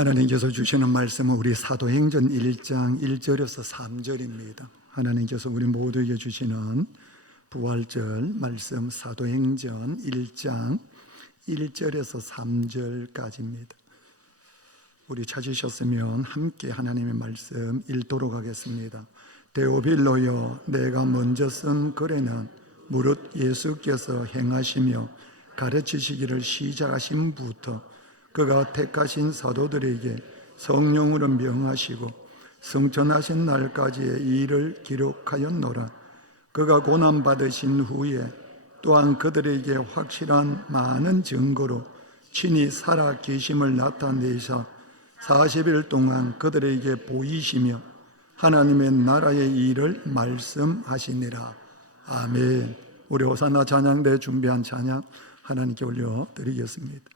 하나님께서 주시는 말씀은 우리 사도행전 1장 1절에서 3절입니다. 하나님께서 우리 모두에게 주시는 부활절 말씀 사도행전 1장 1절에서 3절까지입니다. 우리 찾으셨으면 함께 하나님의 말씀 읽도록 하겠습니다. 데오빌로여, 내가 먼저 쓴 글에는 무릇 예수께서 행하시며 가르치시기를 시작하신 부터 그가 택하신 사도들에게 성령으로 명하시고 성천하신 날까지의 일을 기록하였노라. 그가 고난받으신 후에 또한 그들에게 확실한 많은 증거로 친히 살아 계심을 나타내사 40일 동안 그들에게 보이시며 하나님의 나라의 일을 말씀하시니라. 아멘. 우리 호산나 찬양대 준비한 찬양 하나님께 올려드리겠습니다.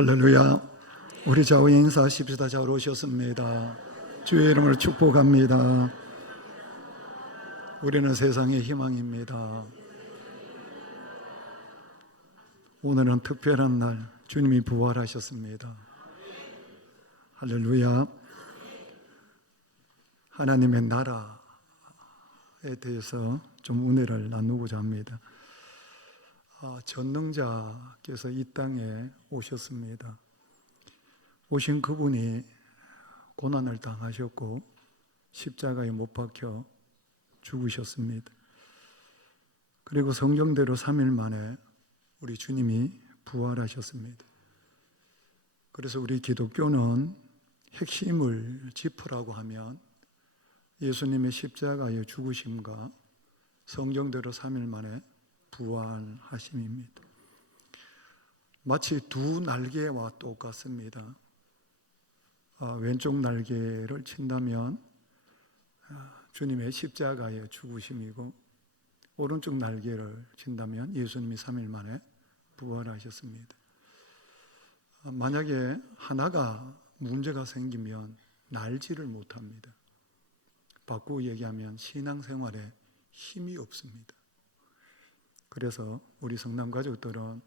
할렐루야. 우리 좌우 인사하십시다. 잘 오셨습니다. 주의 이름으로 축복합니다. 우리는 세상의 희망입니다. 오늘은 특별한 날, 주님이 부활하셨습니다. 할렐루야. 하나님의 나라에 대해서 좀 은혜를 나누고자 합니다. 전능자께서 이 땅에 오셨습니다. 오신 그분이 고난을 당하셨고 십자가에 못 박혀 죽으셨습니다. 그리고 성경대로 3일 만에 우리 주님이 부활하셨습니다. 그래서 우리 기독교는 핵심을 짚으라고 하면 예수님의 십자가의 죽으심과 성경대로 3일 만에 부활하심입니다. 마치 두 날개와 똑같습니다. 왼쪽 날개를 친다면 주님의 십자가의 죽으심이고, 오른쪽 날개를 친다면 예수님이 3일 만에 부활하셨습니다. 만약에 하나가 문제가 생기면 날지를 못합니다. 바꾸어 얘기하면 신앙생활에 힘이 없습니다. 그래서 우리 성남 가족들은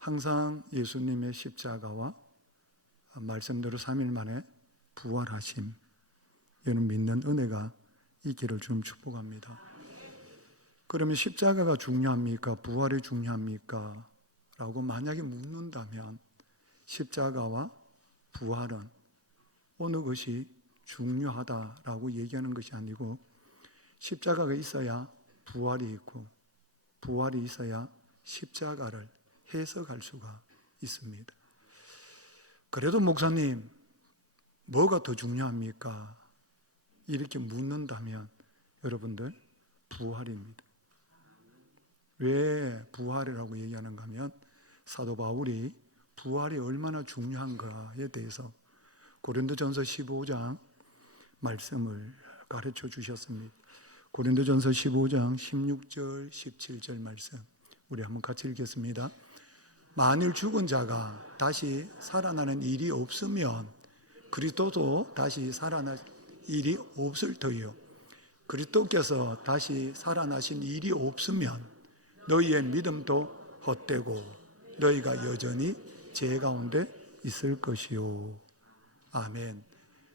항상 예수님의 십자가와 말씀대로 3일 만에 부활하심, 이는 믿는 은혜가 있기를 좀 축복합니다. 그러면 십자가가 중요합니까? 부활이 중요합니까? 라고 만약에 묻는다면 십자가와 부활은 어느 것이 중요하다라고 얘기하는 것이 아니고, 십자가가 있어야 부활이 있고 부활이 있어야 십자가를 해석할 수가 있습니다. 그래도 목사님, 뭐가 더 중요합니까? 이렇게 묻는다면 여러분들, 부활입니다. 왜 부활이라고 얘기하는가 하면 사도 바울이 부활이 얼마나 중요한가에 대해서 고린도전서 15장 말씀을 가르쳐 주셨습니다. 고린도전서 15장 16절 17절 말씀 우리 한번 같이 읽겠습니다. 만일 죽은 자가 다시 살아나는 일이 없으면 그리스도도 다시 살아날 일이 없을 터이요, 그리스도께서 다시 살아나신 일이 없으면 너희의 믿음도 헛되고 너희가 여전히 죄 가운데 있을 것이요. 아멘.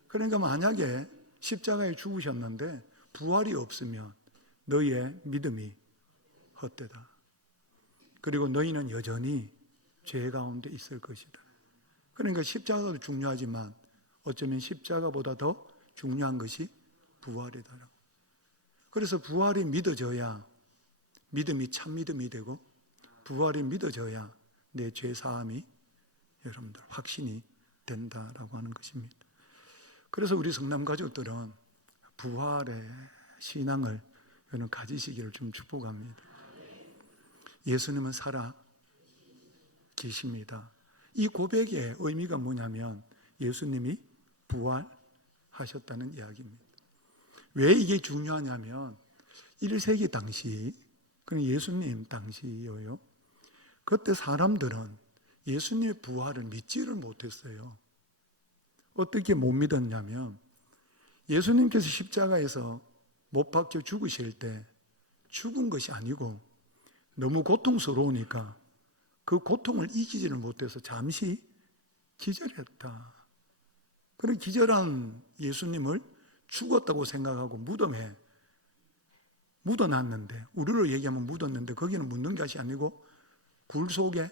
그러니까 만약에 십자가에 죽으셨는데 부활이 없으면 너희의 믿음이 헛되다. 그리고 너희는 여전히 죄 가운데 있을 것이다. 그러니까 십자가도 중요하지만 어쩌면 십자가보다 더 중요한 것이 부활이다라고. 그래서 부활이 믿어져야 믿음이 참 믿음이 되고, 부활이 믿어져야 내 죄 사함이 여러분들 확신이 된다라고 하는 것입니다. 그래서 우리 성남 가족들은 부활의 신앙을 저는 가지시기를 좀 축복합니다. 예수님은 살아 계십니다. 이 고백의 의미가 뭐냐면 예수님이 부활하셨다는 이야기입니다. 왜 이게 중요하냐면 1세기 당시, 그럼 예수님 당시예요. 그때 사람들은 예수님의 부활을 믿지를 못했어요. 어떻게 못 믿었냐면 예수님께서 십자가에서 못 박혀 죽으실 때 죽은 것이 아니고 너무 고통스러우니까 그 고통을 이기지를 못해서 잠시 기절했다. 그런 기절한 예수님을 죽었다고 생각하고 무덤에 묻어놨는데, 우리로 얘기하면 묻었는데 거기는 묻는 것이 아니고 굴 속에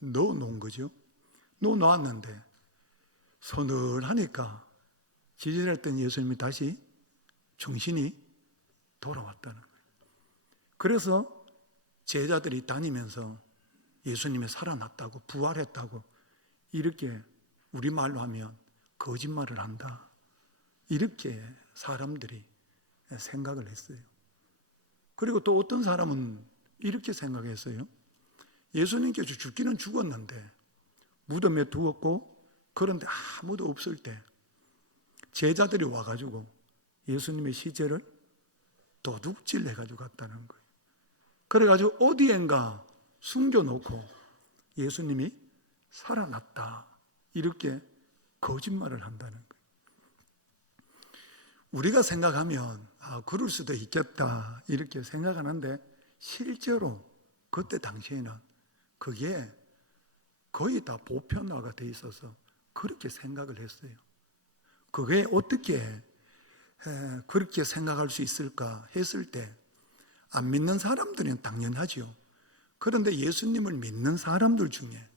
넣어놓은 거죠. 넣어놓았는데 서늘하니까 기절했던 예수님이 다시 정신이 돌아왔다는 거예요. 그래서 제자들이 다니면서 예수님이 살아났다고, 부활했다고, 이렇게 우리말로 하면 거짓말을 한다, 이렇게 사람들이 생각을 했어요. 그리고 또 어떤 사람은 이렇게 생각했어요. 예수님께서 죽기는 죽었는데 무덤에 두었고, 그런데 아무도 없을 때 제자들이 와가지고 예수님의 시체를 도둑질 해가지고 갔다는 거예요. 그래가지고 어디엔가 숨겨놓고 예수님이 살아났다. 이렇게 거짓말을 한다는 거예요. 우리가 생각하면 그럴 수도 있겠다 이렇게 생각하는데 실제로 그때 당시에는 그게 거의 다 보편화가 돼 있어서 그렇게 생각을 했어요. 그게 어떻게 그렇게 생각할 수 있을까 했을 때 안 믿는 사람들은 당연하죠. 그런데 예수님을 믿는 사람들 중에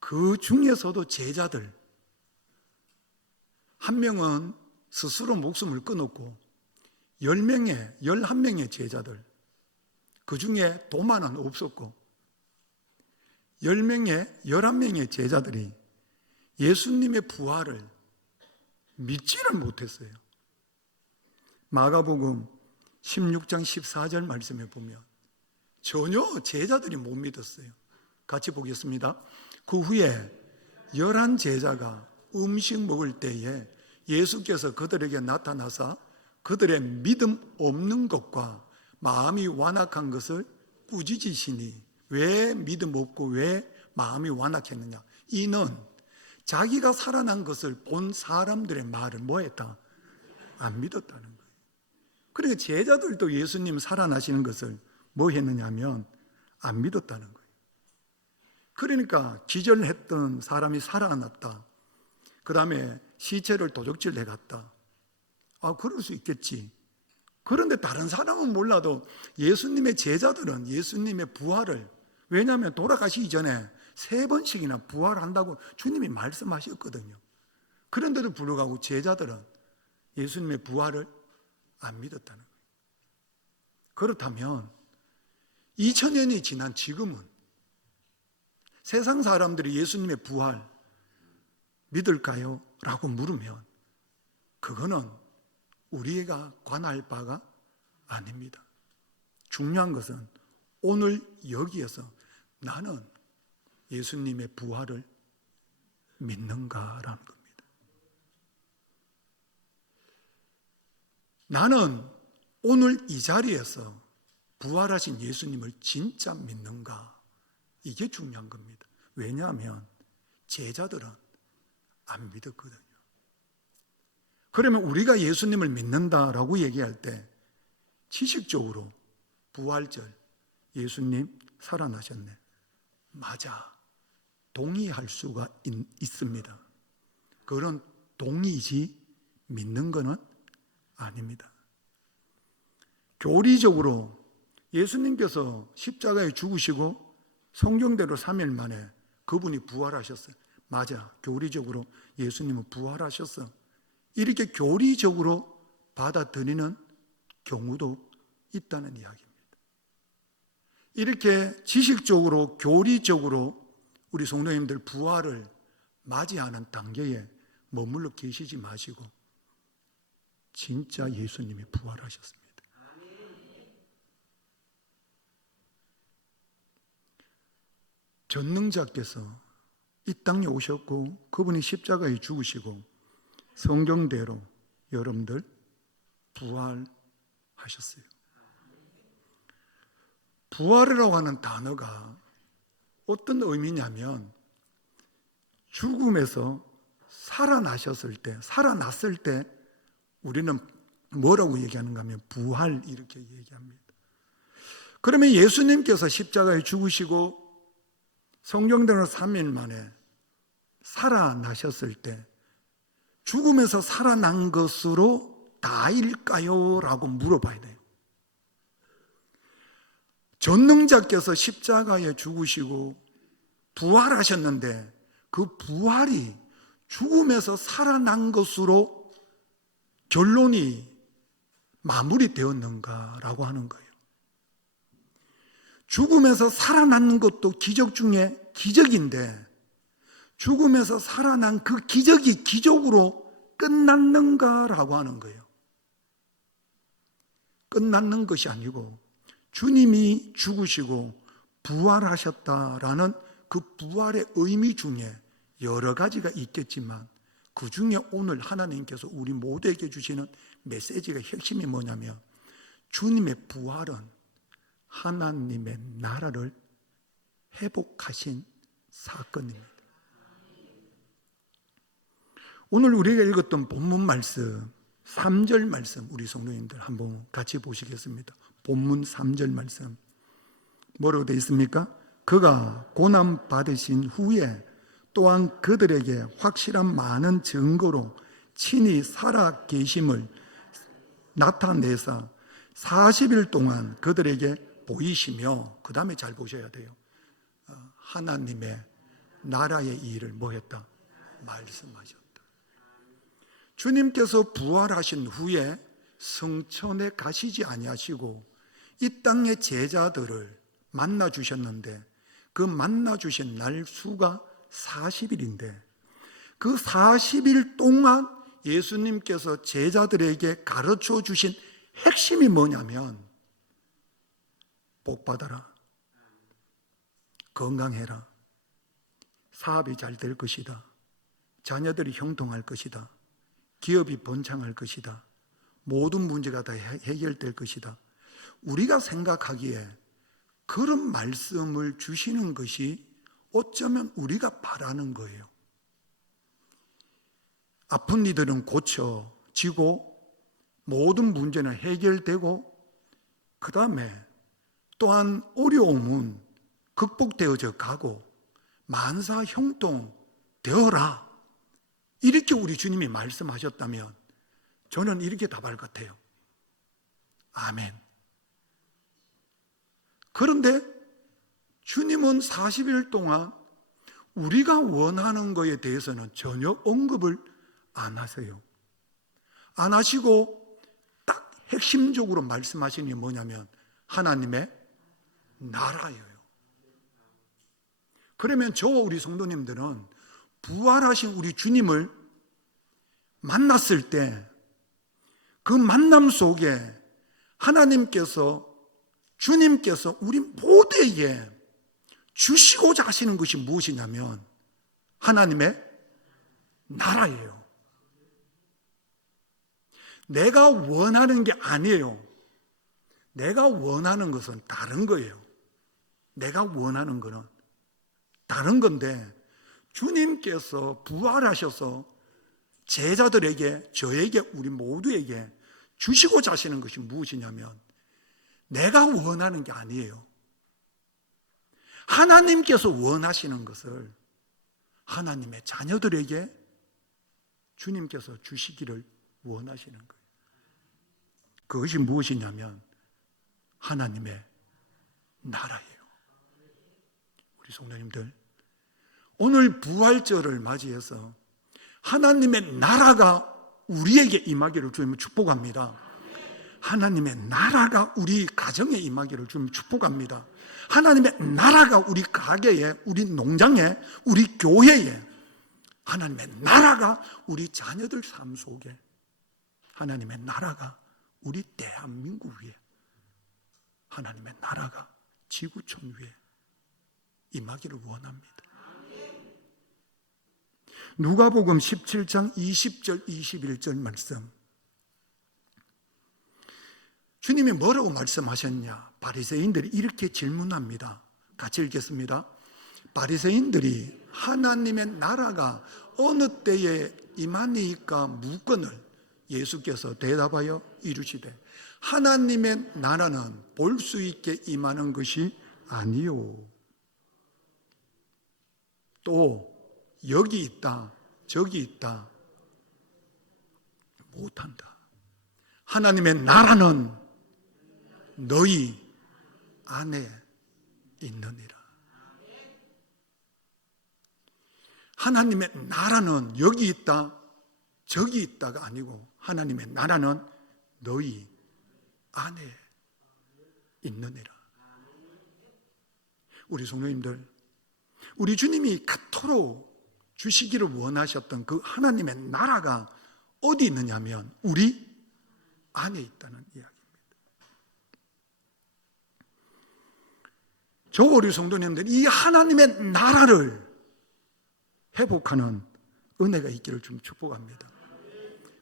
그 중에서도 제자들 한 명은 스스로 목숨을 끊었고 11명의 제자들 그 중에 도마는 없었고 11명의 제자들이 예수님의 부활을 믿지를 못했어요. 마가복음 16장 14절 말씀에 보면 전혀 제자들이 못 믿었어요. 같이 보겠습니다. 그 후에 11 제자가 음식 먹을 때에 예수께서 그들에게 나타나사 그들의 믿음 없는 것과 마음이 완악한 것을 꾸짖으시니 왜 믿음 없고 왜 마음이 완악했느냐. 이는 자기가 살아난 것을 본 사람들의 말을 뭐했다? 안 믿었다는 거예요. 그러니까 제자들도 예수님 살아나시는 것을 뭐 했느냐면 안 믿었다는 거예요. 그러니까 기절했던 사람이 살아났다. 그 다음에 시체를 도적질 해갔다. 그럴 수 있겠지. 그런데 다른 사람은 몰라도 예수님의 제자들은 예수님의 부활을, 왜냐하면 돌아가시기 전에 3번씩이나 부활한다고 주님이 말씀하셨거든요. 그런데도 불구하고 제자들은 예수님의 부활을 안 믿었다는 거예요. 그렇다면 2000년이 지난 지금은 세상 사람들이 예수님의 부활 믿을까요? 라고 물으면 그거는 우리가 관할 바가 아닙니다. 중요한 것은 오늘 여기에서 나는 예수님의 부활을 믿는가라는 겁니다. 나는 오늘 이 자리에서 부활하신 예수님을 진짜 믿는가? 이게 중요한 겁니다. 왜냐하면 제자들은 안 믿었거든요. 그러면 우리가 예수님을 믿는다라고 얘기할 때 지식적으로 부활절 예수님 살아나셨네. 맞아. 동의할 수가 있습니다. 그런 동의지 믿는 것은 아닙니다. 교리적으로 예수님께서 십자가에 죽으시고 성경대로 3일 만에 그분이 부활하셨어요. 맞아. 교리적으로 예수님은 부활하셨어. 이렇게 교리적으로 받아들이는 경우도 있다는 이야기입니다. 이렇게 지식적으로 교리적으로 우리 성도님들 부활을 맞이하는 단계에 머물러 계시지 마시고 진짜 예수님이 부활하셨습니다. 전능자께서 이 땅에 오셨고 그분이 십자가에 죽으시고 성경대로 여러분들 부활하셨어요. 부활이라고 하는 단어가 어떤 의미냐면 죽음에서 살아났을 때 우리는 뭐라고 얘기하는가 하면 부활 이렇게 얘기합니다. 그러면 예수님께서 십자가에 죽으시고 성경대로 3일 만에 살아나셨을 때 죽음에서 살아난 것으로 다일까요? 라고 물어봐야 돼요. 전능자께서 십자가에 죽으시고 부활하셨는데 그 부활이 죽음에서 살아난 것으로 결론이 마무리되었는가라고 하는 거예요. 죽음에서 살아난 것도 기적 중에 기적인데 죽음에서 살아난 그 기적이 기적으로 끝났는가라고 하는 거예요. 끝났는 것이 아니고 주님이 죽으시고 부활하셨다라는 그 부활의 의미 중에 여러 가지가 있겠지만 그 중에 오늘 하나님께서 우리 모두에게 주시는 메시지가 핵심이 뭐냐면 주님의 부활은 하나님의 나라를 회복하신 사건입니다. 오늘 우리가 읽었던 본문 말씀 3절 말씀 우리 성도님들 한번 같이 보시겠습니다. 본문 3절 말씀 뭐라고 되어 있습니까? 그가 고난 받으신 후에 또한 그들에게 확실한 많은 증거로 친히 살아 계심을 나타내사 40일 동안 그들에게 보이시며, 그 다음에 잘 보셔야 돼요. 하나님의 나라의 일을 뭐 했다? 말씀하셨다. 주님께서 부활하신 후에 성천에 가시지 아니하시고 이 땅의 제자들을 만나 주셨는데, 그 만나 주신 날 수가 40일인데 그 40일 동안 예수님께서 제자들에게 가르쳐 주신 핵심이 뭐냐면, 복 받아라, 건강해라, 사업이 잘 될 것이다, 자녀들이 형통할 것이다, 기업이 번창할 것이다, 모든 문제가 다 해결될 것이다. 우리가 생각하기에 그런 말씀을 주시는 것이 어쩌면 우리가 바라는 거예요. 아픈 이들은 고쳐지고 모든 문제는 해결되고, 그 다음에 또한 어려움은 극복되어져 가고 만사 형통 되어라, 이렇게 우리 주님이 말씀하셨다면 저는 이렇게 답할 것 같아요. 아멘. 그런데 주님은 40일 동안 우리가 원하는 것에 대해서는 전혀 언급을 안 하세요. 안 하시고 딱 핵심적으로 말씀하시는 게 뭐냐면 하나님의 나라예요. 그러면 저와 우리 성도님들은 부활하신 우리 주님을 만났을 때 그 만남 속에 하나님께서, 주님께서 우리 모두에게 주시고자 하시는 것이 무엇이냐면 하나님의 나라예요. 내가 원하는 게 아니에요. 내가 원하는 것은 다른 거예요. 내가 원하는 것은 다른 건데, 주님께서 부활하셔서 제자들에게, 저에게, 우리 모두에게 주시고자 하시는 것이 무엇이냐면 내가 원하는 게 아니에요. 하나님께서 원하시는 것을 하나님의 자녀들에게 주님께서 주시기를 원하시는 거예요. 그것이 무엇이냐면 하나님의 나라예요. 우리 성도님들, 오늘 부활절을 맞이해서 하나님의 나라가 우리에게 임하기를 주님을 축복합니다. 하나님의 나라가 우리 가정에 임하기를 주님을 축복합니다. 하나님의 나라가 우리 가게에, 우리 농장에, 우리 교회에, 하나님의 나라가 우리 자녀들 삶 속에, 하나님의 나라가 우리 대한민국 위에, 하나님의 나라가 지구촌 위에 임하기를 원합니다. 누가복음 17장 20절 21절 말씀, 주님이 뭐라고 말씀하셨냐? 바리새인들이 이렇게 질문합니다. 같이 읽겠습니다. 바리새인들이 하나님의 나라가 어느 때에 임하니까 묻거늘 예수께서 대답하여 이르시되 하나님의 나라는 볼 수 있게 임하는 것이 아니요, 또 여기 있다 저기 있다 못한다. 하나님의 나라는 너희 안에 있느니라. 하나님의 나라는 여기 있다 저기 있다가 아니고 하나님의 나라는 너희 안에 있느니라. 우리 성도님들, 우리 주님이 그토록 주시기를 원하셨던 그 하나님의 나라가 어디 있느냐면 우리 안에 있다는 이야기입니다. 저 우리 성도님들, 이 하나님의 나라를 회복하는 은혜가 있기를 좀 축복합니다.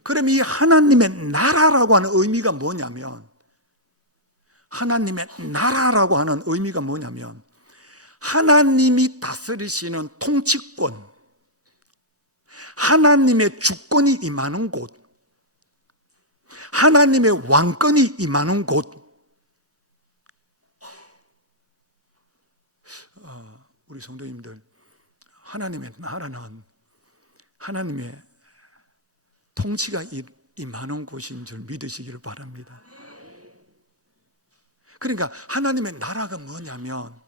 그럼 이 하나님의 나라라고 하는 의미가 뭐냐면, 하나님의 나라라고 하는 의미가 뭐냐면 하나님이 다스리시는 통치권, 하나님의 주권이 임하는 곳, 하나님의 왕권이 임하는 곳. 우리 성도님들, 하나님의 나라는 하나님의 통치가 임하는 곳인 줄 믿으시기를 바랍니다. 그러니까 하나님의 나라가 뭐냐면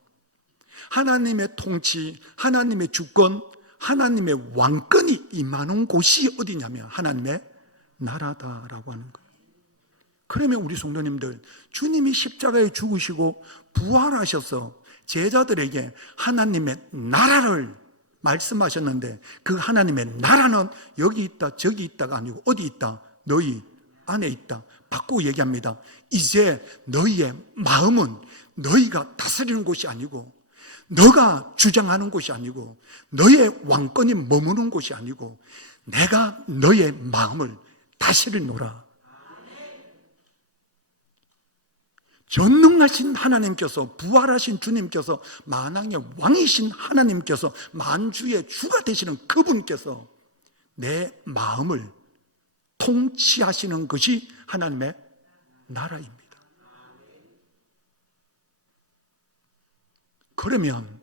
하나님의 통치, 하나님의 주권, 하나님의 왕권이 임하는 곳이 어디냐면 하나님의 나라다라고 하는 거예요. 그러면 우리 성도님들, 주님이 십자가에 죽으시고 부활하셔서 제자들에게 하나님의 나라를 말씀하셨는데, 그 하나님의 나라는 여기 있다 저기 있다가 아니고 어디 있다? 너희 안에 있다. 바꾸고 얘기합니다. 이제 너희의 마음은 너희가 다스리는 곳이 아니고, 너가 주장하는 곳이 아니고, 너의 왕권이 머무는 곳이 아니고, 내가 너의 마음을 다스리노라. 전능하신 하나님께서, 부활하신 주님께서, 만왕의 왕이신 하나님께서, 만주의 주가 되시는 그분께서 내 마음을 통치하시는 것이 하나님의 나라입니다. 그러면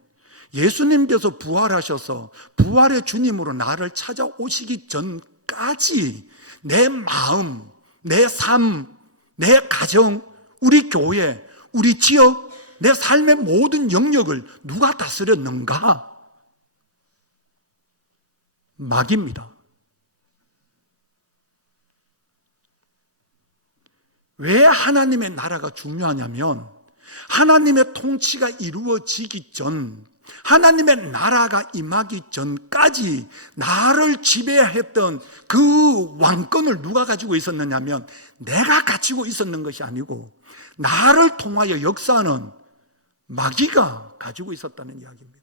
예수님께서 부활하셔서 부활의 주님으로 나를 찾아오시기 전까지 내 마음, 내 삶, 내 가정, 우리 교회, 우리 지역, 내 삶의 모든 영역을 누가 다스렸는가? 마귀입니다. 왜 하나님의 나라가 중요하냐면, 하나님의 통치가 이루어지기 전, 하나님의 나라가 임하기 전까지 나를 지배했던 그 왕권을 누가 가지고 있었느냐면 내가 가지고 있었는 것이 아니고 나를 통하여 역사하는 마귀가 가지고 있었다는 이야기입니다.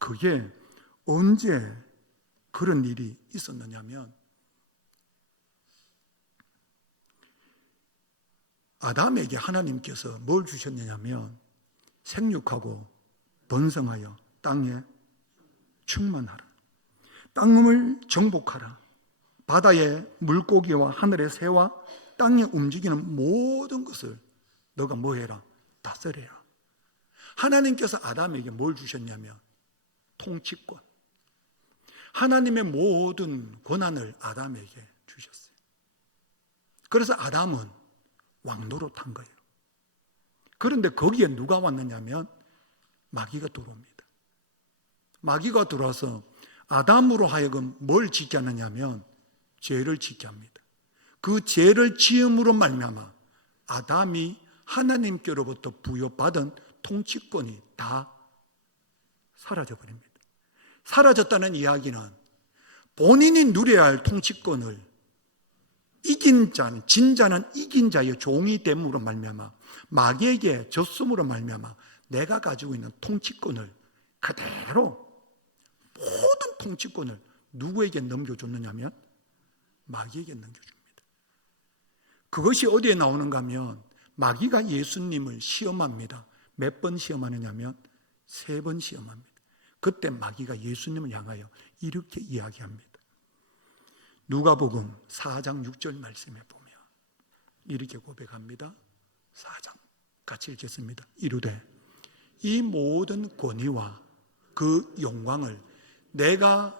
그게 언제 그런 일이 있었느냐면, 아담에게 하나님께서 뭘 주셨느냐면 생육하고 번성하여 땅에 충만하라, 땅을 정복하라, 바다의 물고기와 하늘의 새와 땅에 움직이는 모든 것을 너가 뭐 해라? 다스려라. 하나님께서 아담에게 뭘 주셨냐면 통치권, 하나님의 모든 권한을 아담에게 주셨어요. 그래서 아담은 왕노릇한 거예요. 그런데 거기에 누가 왔느냐면 마귀가 들어옵니다. 마귀가 들어와서 아담으로 하여금 뭘 짓게 하느냐면 죄를 짓게 합니다. 그 죄를 지음으로 말미암아 아담이 하나님께로부터 부여받은 통치권이 다 사라져버립니다. 사라졌다는 이야기는 본인이 누려야 할 통치권을 이긴 자는, 진자는 이긴 자의 종이 됨으로 말미암아 마귀에게 졌음으로 말미암아 내가 가지고 있는 통치권을 그대로, 모든 통치권을 누구에게 넘겨줬느냐면 마귀에게 넘겨줍니다. 그것이 어디에 나오는가 하면 마귀가 예수님을 시험합니다. 몇 번 시험하느냐면 3번 시험합니다. 그때 마귀가 예수님을 향하여 이렇게 이야기합니다. 누가복음 4장 6절 말씀에 보면 이렇게 고백합니다. 4장 같이 읽겠습니다. 이르되 이 모든 권위와 그 영광을 내가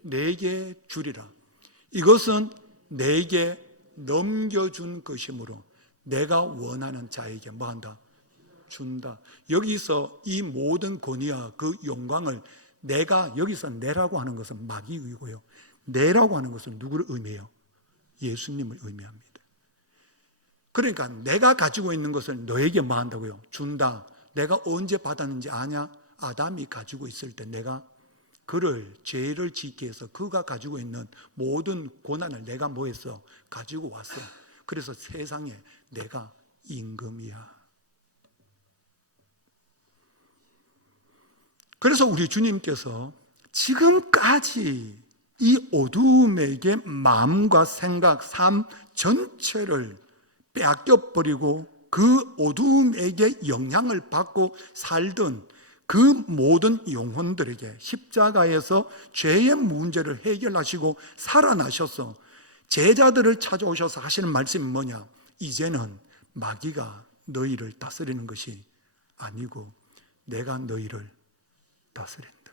내게 주리라. 이것은 내게 넘겨준 것이므로 내가 원하는 자에게 뭐한다? 준다. 여기서 이 모든 권위와 그 영광을 내가, 여기서 내라고 하는 것은 마귀이고요, 내라고 하는 것은 누구를 의미해요? 예수님을 의미합니다. 그러니까 내가 가지고 있는 것을 너에게 뭐 한다고요? 준다. 내가 언제 받았는지 아냐? 아담이 가지고 있을 때 내가 그를 죄를 짓게 해서 그가 가지고 있는 모든 고난을 내가 뭐 했어? 가지고 왔어. 그래서 세상에 내가 임금이야. 그래서 우리 주님께서 지금까지 이 어두움에게 마음과 생각, 삶 전체를 빼앗겨버리고 그 어두움에게 영향을 받고 살던 그 모든 영혼들에게 십자가에서 죄의 문제를 해결하시고 살아나셔서 제자들을 찾아오셔서 하시는 말씀이 뭐냐? 이제는 마귀가 너희를 다스리는 것이 아니고 내가 너희를 다스린다.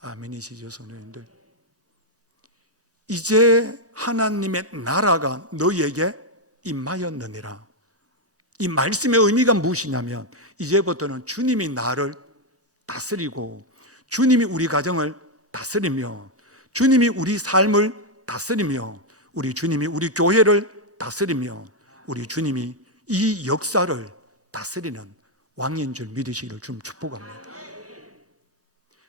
아멘이시죠, 성도님들? 이제 하나님의 나라가 너희에게 임하였느니라. 이 말씀의 의미가 무엇이냐면 이제부터는 주님이 나를 다스리고 주님이 우리 가정을 다스리며 주님이 우리 삶을 다스리며 우리 주님이 우리 교회를 다스리며 우리 주님이 이 역사를 다스리는 왕인 줄 믿으시기를 좀 축복합니다.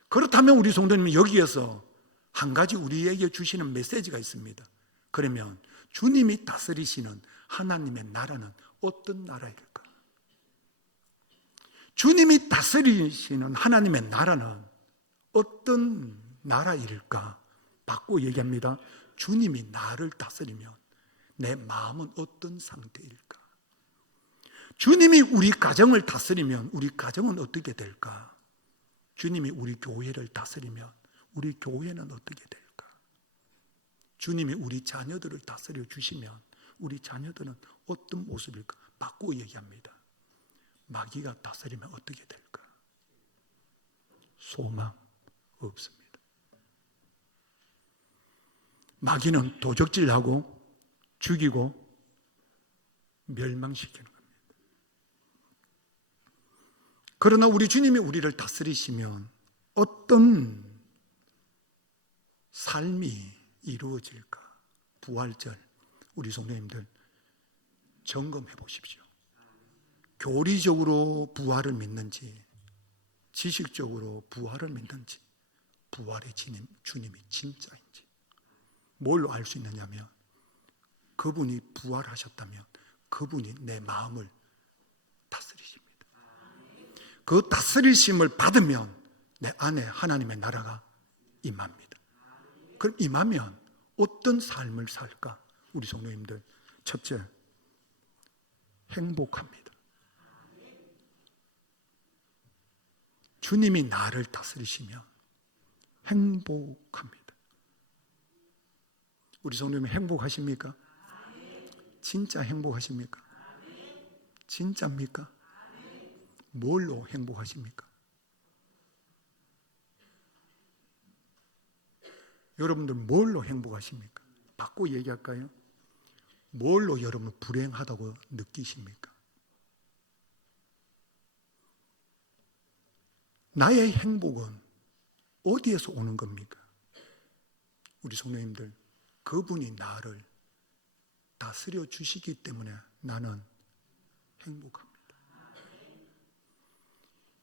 그렇다면 우리 성도님이 여기에서 한 가지 우리에게 주시는 메시지가 있습니다. 그러면 주님이 다스리시는 하나님의 나라는 어떤 나라일까? 주님이 다스리시는 하나님의 나라는 어떤 나라일까? 바꾸어 얘기합니다. 주님이 나를 다스리면 내 마음은 어떤 상태일까? 주님이 우리 가정을 다스리면 우리 가정은 어떻게 될까? 주님이 우리 교회를 다스리면 우리 교회는 어떻게 될까? 주님이 우리 자녀들을 다스려 주시면 우리 자녀들은 어떤 모습일까? 바꾸어 얘기합니다. 마귀가 다스리면 어떻게 될까? 소망 없습니다. 마귀는 도적질하고 죽이고 멸망시키는 겁니다. 그러나 우리 주님이 우리를 다스리시면 어떤 삶이 이루어질까? 부활절 우리 성도님들 점검해 보십시오. 교리적으로 부활을 믿는지 지식적으로 부활을 믿는지 부활의 주님이 진짜인지 뭘로 알 수 있느냐면 그분이 부활하셨다면 그분이 내 마음을 다스리십니다. 그 다스리심을 받으면 내 안에 하나님의 나라가 임합니다. 그럼 임하면 어떤 삶을 살까? 우리 성도님들 첫째, 행복합니다. 주님이 나를 다스리시면 행복합니다. 우리 성도님 행복하십니까? 진짜 행복하십니까? 진짜입니까? 뭘로 행복하십니까? 여러분들 뭘로 행복하십니까? 바꿔 얘기할까요? 뭘로 여러분 불행하다고 느끼십니까? 나의 행복은 어디에서 오는 겁니까? 우리 성도님들, 그분이 나를 다스려 주시기 때문에 나는 행복합니다.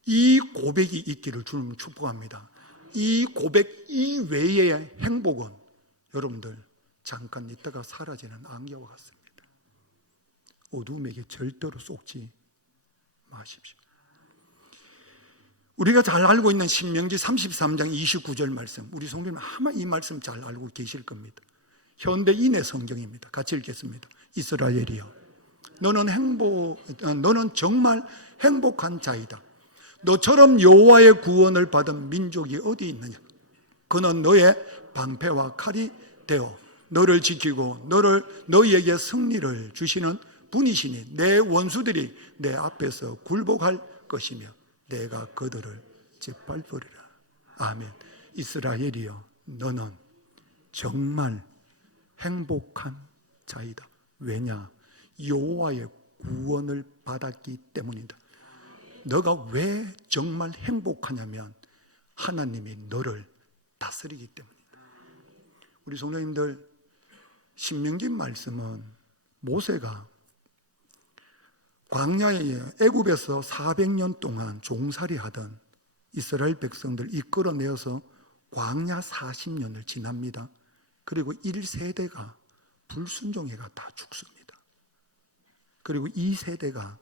이 고백이 있기를 주님 축복합니다. 이 고백 이외의 행복은 여러분들 잠깐 있다가 사라지는 안개와 같습니다. 어둠에게 절대로 속지 마십시오. 우리가 잘 알고 있는 신명기 33장 29절 말씀, 우리 성도님 아마 이 말씀 잘 알고 계실 겁니다. 현대인의 성경입니다. 같이 읽겠습니다. 이스라엘이여, 너는 정말 행복한 자이다. 너처럼 여호와의 구원을 받은 민족이 어디 있느냐? 그는 너의 방패와 칼이 되어 너를 지키고 너희에게 승리를 주시는 분이시니 내 원수들이 내 앞에서 굴복할 것이며 내가 그들을 짓밟으리라. 아멘. 이스라엘이여, 너는 정말 행복한 자이다. 왜냐? 여호와의 구원을 받았기 때문이다. 너가 왜 정말 행복하냐면 하나님이 너를 다스리기 때문이다. 우리 성도님들, 신명기 말씀은 모세가 광야에 애굽에서 400년 동안 종살이 하던 이스라엘 백성들 이끌어내어서 광야 40년을 지납니다. 그리고 1세대가 불순종해가 다 죽습니다. 그리고 2세대가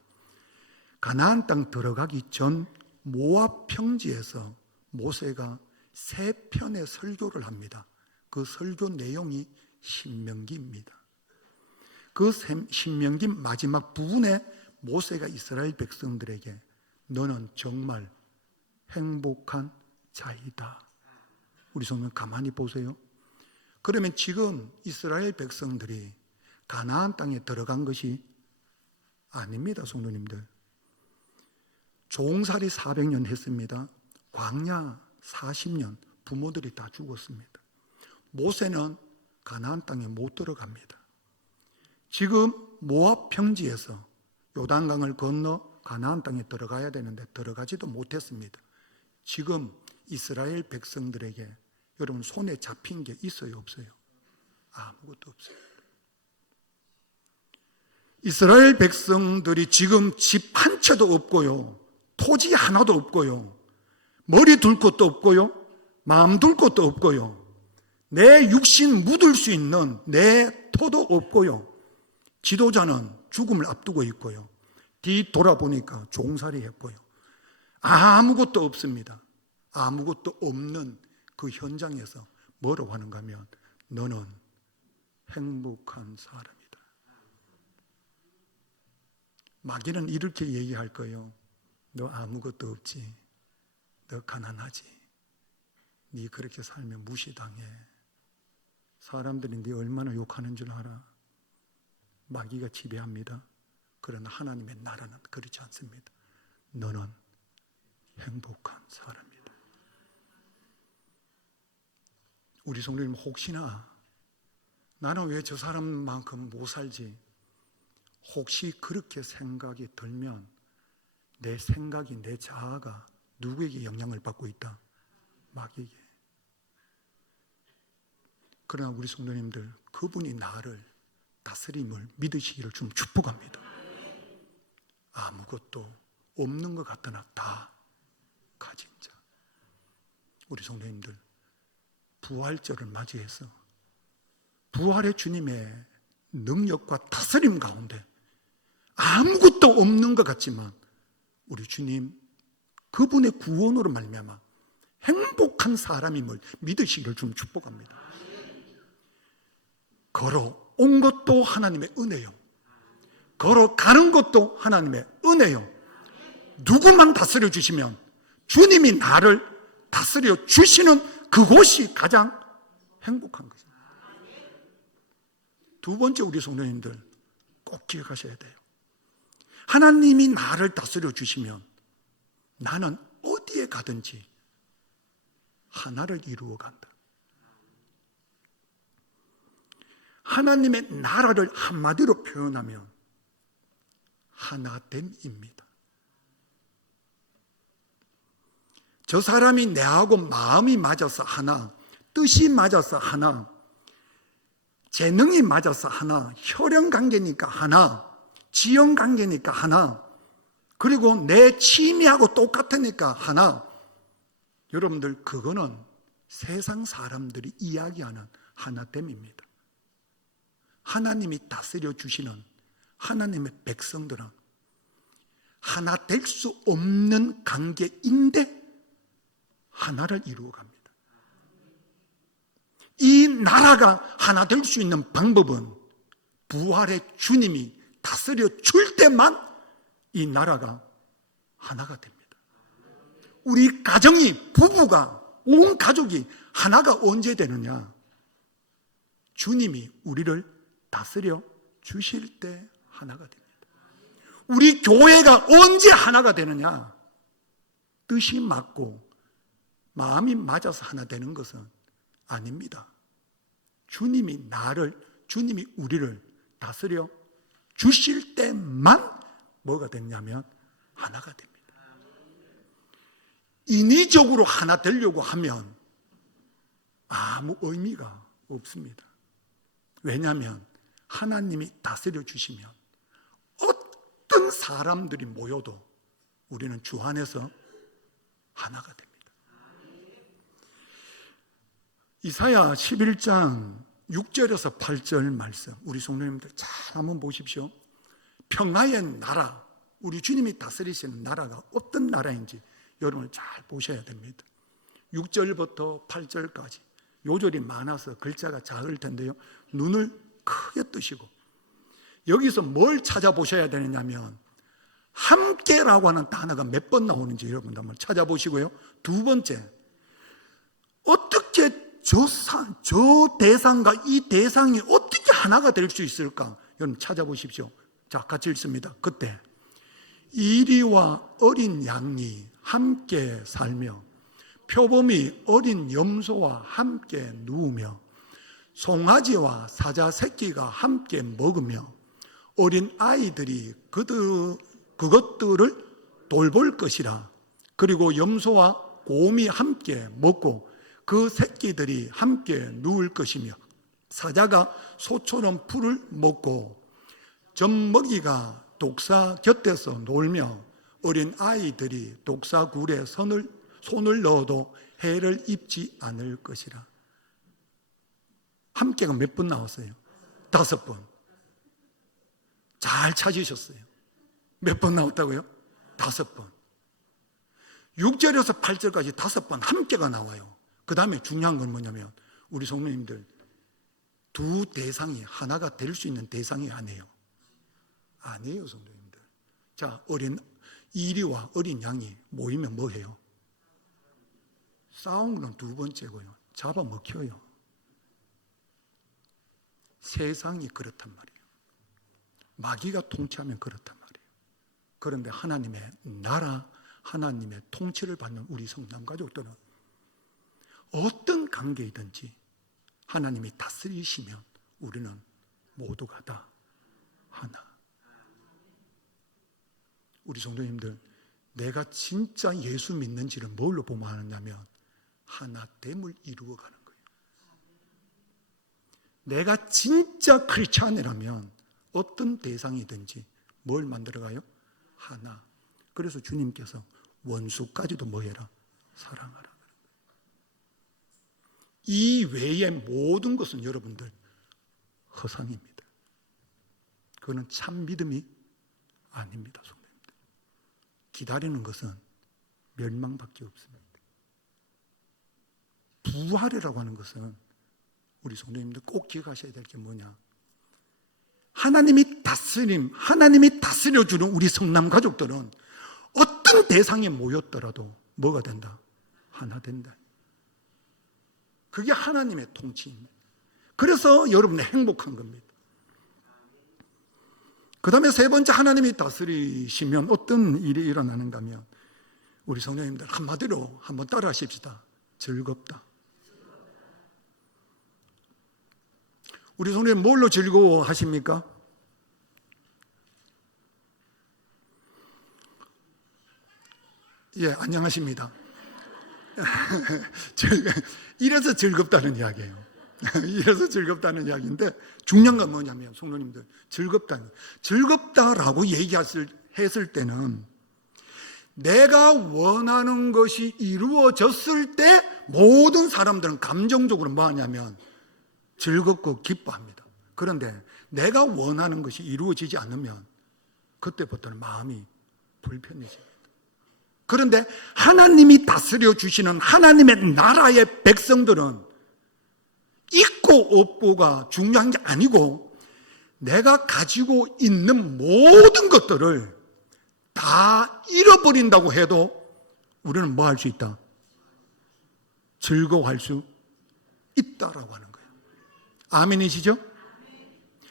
가나안 땅 들어가기 전 모압 평지에서 모세가 3편의 설교를 합니다. 그 설교 내용이 신명기입니다. 그 신명기 마지막 부분에 모세가 이스라엘 백성들에게 너는 정말 행복한 자이다. 우리 성도님 가만히 보세요. 그러면 지금 이스라엘 백성들이 가나안 땅에 들어간 것이 아닙니다, 성도님들. 종살이 400년 했습니다. 광야 40년, 부모들이 다 죽었습니다. 모세는 가나안 땅에 못 들어갑니다. 지금 모압 평지에서 요단강을 건너 가나안 땅에 들어가야 되는데 들어가지도 못했습니다. 지금 이스라엘 백성들에게 여러분 손에 잡힌 게 있어요, 없어요? 아무것도 없어요. 이스라엘 백성들이 지금 집 한 채도 없고요, 토지 하나도 없고요, 머리 둘 곳도 없고요, 마음 둘 곳도 없고요, 내 육신 묻을 수 있는 내 토도 없고요, 지도자는 죽음을 앞두고 있고요, 뒤 돌아보니까 종살이 했고요, 아무것도 없습니다. 아무것도 없는 그 현장에서 뭐라고 하는가 하면 너는 행복한 사람이다. 마귀는 이렇게 얘기할 거예요. 너 아무것도 없지, 너 가난하지, 네 그렇게 살면 무시당해, 사람들이 네 얼마나 욕하는 줄 알아. 마귀가 지배합니다. 그러나 하나님의 나라는 그렇지 않습니다. 너는 행복한 사람이다. 우리 성도님, 혹시나 나는 왜 저 사람만큼 못 살지, 혹시 그렇게 생각이 들면 내 생각이, 내 자아가 누구에게 영향을 받고 있다? 마귀에게. 그러나 우리 성도님들, 그분이 나를 다스림을 믿으시기를 좀 축복합니다. 아무것도 없는 것 같으나 다 가진 자. 우리 성도님들, 부활절을 맞이해서 부활의 주님의 능력과 다스림 가운데 아무것도 없는 것 같지만 우리 주님 그분의 구원으로 말미암아 행복한 사람임을 믿으시기를 좀 축복합니다. 걸어온 것도 하나님의 은혜요, 걸어가는 것도 하나님의 은혜요. 누구만 다스려 주시면 주님이 나를 다스려 주시는 그곳이 가장 행복한 것입니다. 두 번째, 우리 성도님들 꼭 기억하셔야 돼요. 하나님이 나를 다스려 주시면 나는 어디에 가든지 하나를 이루어 간다. 하나님의 나라를 한마디로 표현하면 하나됨입니다. 저 사람이 내하고 마음이 맞아서 하나, 뜻이 맞아서 하나, 재능이 맞아서 하나, 혈연 관계니까 하나, 지연 관계니까 하나, 그리고 내 취미하고 똑같으니까 하나. 여러분들, 그거는 세상 사람들이 이야기하는 하나됨입니다. 하나님이 다스려 주시는 하나님의 백성들은 하나 될 수 없는 관계인데 하나를 이루어 갑니다. 이 나라가 하나 될 수 있는 방법은 부활의 주님이 다스려 줄 때만 이 나라가 하나가 됩니다. 우리 가정이, 부부가, 온 가족이 하나가 언제 되느냐? 주님이 우리를 다스려 주실 때 하나가 됩니다. 우리 교회가 언제 하나가 되느냐? 뜻이 맞고 마음이 맞아서 하나 되는 것은 아닙니다. 주님이 우리를 다스려 주실 때만 뭐가 됐냐면 하나가 됩니다. 인위적으로 하나 되려고 하면 아무 의미가 없습니다. 왜냐하면 하나님이 다스려 주시면 어떤 사람들이 모여도 우리는 주 안에서 하나가 됩니다. 이사야 11장 6절에서 8절 말씀, 우리 성도님들 잘 한번 보십시오. 평화의 나라, 우리 주님이 다스리시는 나라가 어떤 나라인지 여러분 잘 보셔야 됩니다. 6절부터 8절까지 요절이 많아서 글자가 작을 텐데요, 눈을 크게 뜨시고 여기서 뭘 찾아보셔야 되느냐면 함께라고 하는 단어가 몇 번 나오는지 여러분 한번 찾아보시고요. 두 번째, 어떻게 저 대상과 이 대상이 어떻게 하나가 될 수 있을까? 여러분 찾아보십시오. 자, 같이 읽습니다. 그때 이리와 어린 양이 함께 살며 표범이 어린 염소와 함께 누우며 송아지와 사자 새끼가 함께 먹으며 어린 아이들이 그것들을 돌볼 것이라. 그리고 염소와 곰이 함께 먹고 그 새끼들이 함께 누울 것이며 사자가 소처럼 풀을 먹고 젖먹이가 독사 곁에서 놀며 어린 아이들이 독사 굴에 손을 넣어도 해를 입지 않을 것이라. 함께가 몇 번 나왔어요? 5번. 잘 찾으셨어요. 몇 번 나왔다고요? 5번. 6절에서 8절까지 5번 함께가 나와요. 그 다음에 중요한 건 뭐냐면 우리 성도님들, 두 대상이 하나가 될 수 있는 대상이 아니에요. 아니에요, 성도님들. 자, 이리와 어린 양이 모이면 뭐 해요? 싸우는 두 번째고요. 잡아먹혀요. 세상이 그렇단 말이에요. 마귀가 통치하면 그렇단 말이에요. 그런데 하나님의 나라, 하나님의 통치를 받는 우리 성남 가족들은 어떤 관계이든지 하나님이 다스리시면 우리는 모두가 다 하나. 우리 성도님들, 내가 진짜 예수 믿는지를 뭘로 보면 하느냐면 하나됨을 이루어가는 거예요. 내가 진짜 크리스찬이라면 어떤 대상이든지 뭘 만들어가요? 하나. 그래서 주님께서 원수까지도 뭐 해라? 사랑하라. 이 외의 모든 것은 여러분들 허상입니다. 그거는 참 믿음이 아닙니다, 성도님들. 기다리는 것은 멸망밖에 없습니다. 부활이라고 하는 것은 우리 성도님들 꼭 기억하셔야 될 게 뭐냐? 하나님이 다스려주는 우리 성남 가족들은 어떤 대상에 모였더라도 뭐가 된다? 하나 된다. 그게 하나님의 통치입니다. 그래서 여러분은 행복한 겁니다. 그 다음에 세 번째, 하나님이 다스리시면 어떤 일이 일어나는가 하면 우리 성도님들 한마디로 한번 따라 하십시다. 즐겁다. 우리 성도님 뭘로 즐거워하십니까? 예, 안녕하십니다. 이래서 즐겁다는 이야기예요. 이래서 즐겁다는 이야기인데 중요한 건 뭐냐면 성도님들, 즐겁다라고 얘기했을 때는 내가 원하는 것이 이루어졌을 때 모든 사람들은 감정적으로 뭐 하냐면 즐겁고 기뻐합니다. 그런데 내가 원하는 것이 이루어지지 않으면 그때부터는 마음이 불편해집니다. 그런데 하나님이 다스려 주시는 하나님의 나라의 백성들은 있고 없고가 중요한 게 아니고 내가 가지고 있는 모든 것들을 다 잃어버린다고 해도 우리는 뭐 할 수 있다? 즐거워할 수 있다라고 하는 거예요. 아멘이시죠?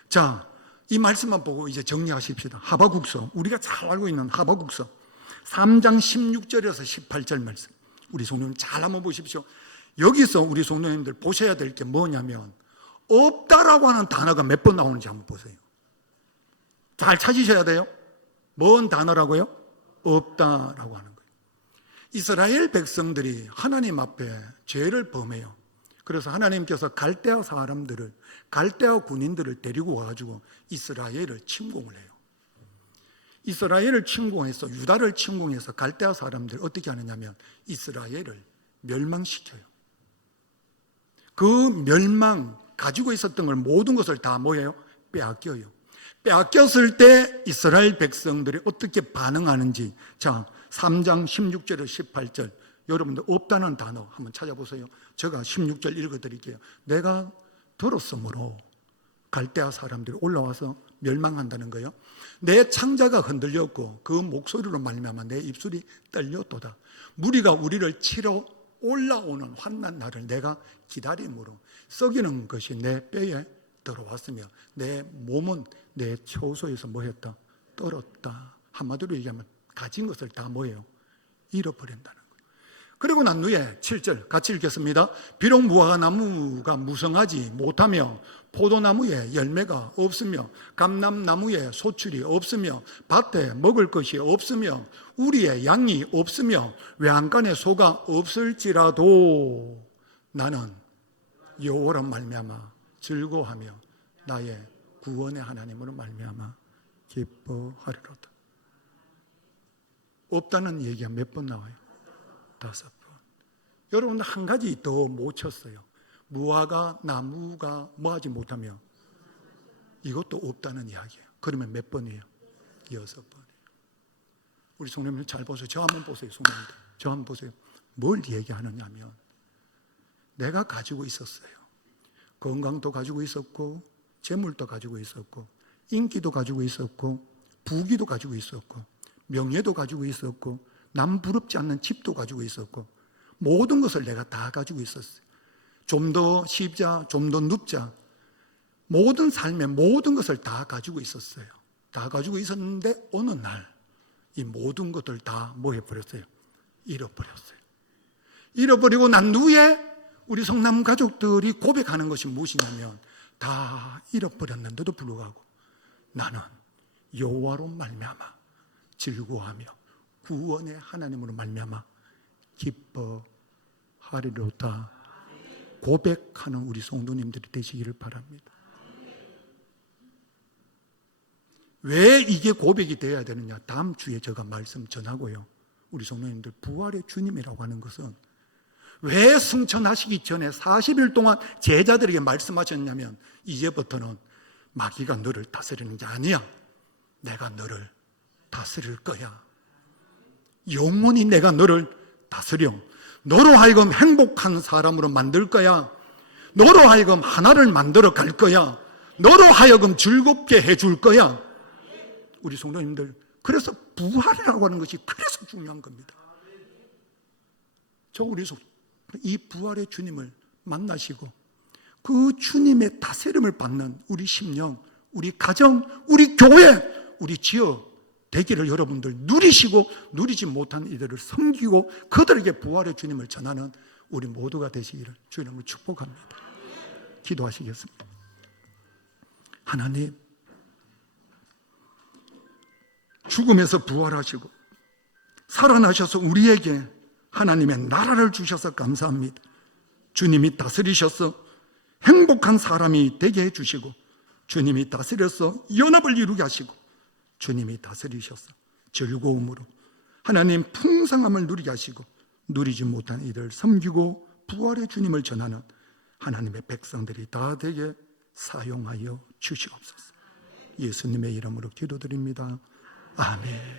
자, 이 말씀만 보고 이제 정리하십시다. 하바국서, 우리가 잘 알고 있는 하바국서 3장 16절에서 18절 말씀, 우리 성도님 잘 한번 보십시오. 여기서 우리 성도님들 보셔야 될 게 뭐냐면 없다라고 하는 단어가 몇 번 나오는지 한번 보세요. 잘 찾으셔야 돼요. 뭔 단어라고요? 없다라고 하는 거예요. 이스라엘 백성들이 하나님 앞에 죄를 범해요. 그래서 하나님께서 갈대아 사람들을, 갈대아 군인들을 데리고 와가지고 이스라엘을 침공을 해요. 이스라엘을 침공해서, 유다를 침공해서 갈대아 사람들 어떻게 하느냐면 이스라엘을 멸망시켜요. 그 멸망, 가지고 있었던 걸 모든 것을 다 뭐예요? 빼앗겨요. 빼앗겼을 때 이스라엘 백성들이 어떻게 반응하는지, 자, 3장 16절에서 18절, 여러분들 없다는 단어 한번 찾아보세요. 제가 16절 읽어드릴게요. 내가 들었으므로 갈대아 사람들이 올라와서 멸망한다는 거예요. 내 창자가 흔들렸고 그 목소리로 말미암아 내 입술이 떨렸도다. 무리가 우리를 치러 올라오는 환난 날을 내가 기다림으로 썩이는 것이 내 뼈에 들어왔으며 내 몸은 내 처소에서 뭐했다? 떨었다. 한마디로 얘기하면 가진 것을 다 뭐예요? 잃어버린다는 거예요. 그리고 난 후에 7절 같이 읽겠습니다. 비록 무화과나무가 무성하지 못하며 포도나무에 열매가 없으며 감람나무에 소출이 없으며 밭에 먹을 것이 없으며 우리의 양이 없으며 외양간에 소가 없을지라도 나는 여호와로 말미암아 즐거워하며 나의 구원의 하나님으로 말미암아 기뻐하리로다. 없다는 얘기가 몇 번 나와요? 5번. 여러분 한 가지 더 못 쳤어요. 무화과 나무가 뭐하지 못하며 이것도 없다는 이야기예요. 그러면 몇 번이에요? 6번이에요. 우리 성도님들 잘 보세요. 저 한번 보세요. 성도님들 저 한번 보세요. 뭘 얘기하느냐면 내가 가지고 있었어요. 건강도 가지고 있었고 재물도 가지고 있었고 인기도 가지고 있었고 부귀도 가지고 있었고 명예도 가지고 있었고 남 부럽지 않는 집도 가지고 있었고 모든 것을 내가 다 가지고 있었어요. 좀 더 쉽자, 좀 더 눕자 모든 삶의 모든 것을 다 가지고 있었어요. 다 가지고 있었는데 어느 날 이 모든 것들 다 뭐 해버렸어요? 잃어버렸어요. 잃어버리고 난 후에 우리 성남 가족들이 고백하는 것이 무엇이냐면 다 잃어버렸는데도 불구하고 나는 여호와로 말미암아 즐거워하며 구원의 하나님으로 말미암아 기뻐하리로다 고백하는 우리 성도님들이 되시기를 바랍니다. 왜 이게 고백이 되어야 되느냐? 다음 주에 제가 말씀 전하고요. 우리 성도님들 부활의 주님이라고 하는 것은 왜 승천하시기 전에 40일 동안 제자들에게 말씀하셨냐면 이제부터는 마귀가 너를 다스리는 게 아니야. 내가 너를 다스릴 거야. 영원히 내가 너를 다스려. 너로 하여금 행복한 사람으로 만들 거야. 너로 하여금 하나를 만들어 갈 거야. 너로 하여금 즐겁게 해줄 거야. 우리 성도님들 그래서 부활이라고 하는 것이 그래서 중요한 겁니다. 저 우리 이 부활의 주님을 만나시고 그 주님의 다스림을 받는 우리 심령, 우리 가정, 우리 교회, 우리 지역 되기를 여러분들 누리시고 누리지 못한 이들을 섬기고 그들에게 부활의 주님을 전하는 우리 모두가 되시기를 주의 이름으로 축복합니다. 기도하시겠습니다. 하나님, 죽음에서 부활하시고 살아나셔서 우리에게 하나님의 나라를 주셔서 감사합니다. 주님이 다스리셔서 행복한 사람이 되게 해주시고 주님이 다스려서 연합을 이루게 하시고 주님이 다스리셔서 즐거움으로 하나님 풍성함을 누리게 하시고 누리지 못한 이들을 섬기고 부활의 주님을 전하는 하나님의 백성들이 다 되게 사용하여 주시옵소서. 예수님의 이름으로 기도드립니다. 아멘.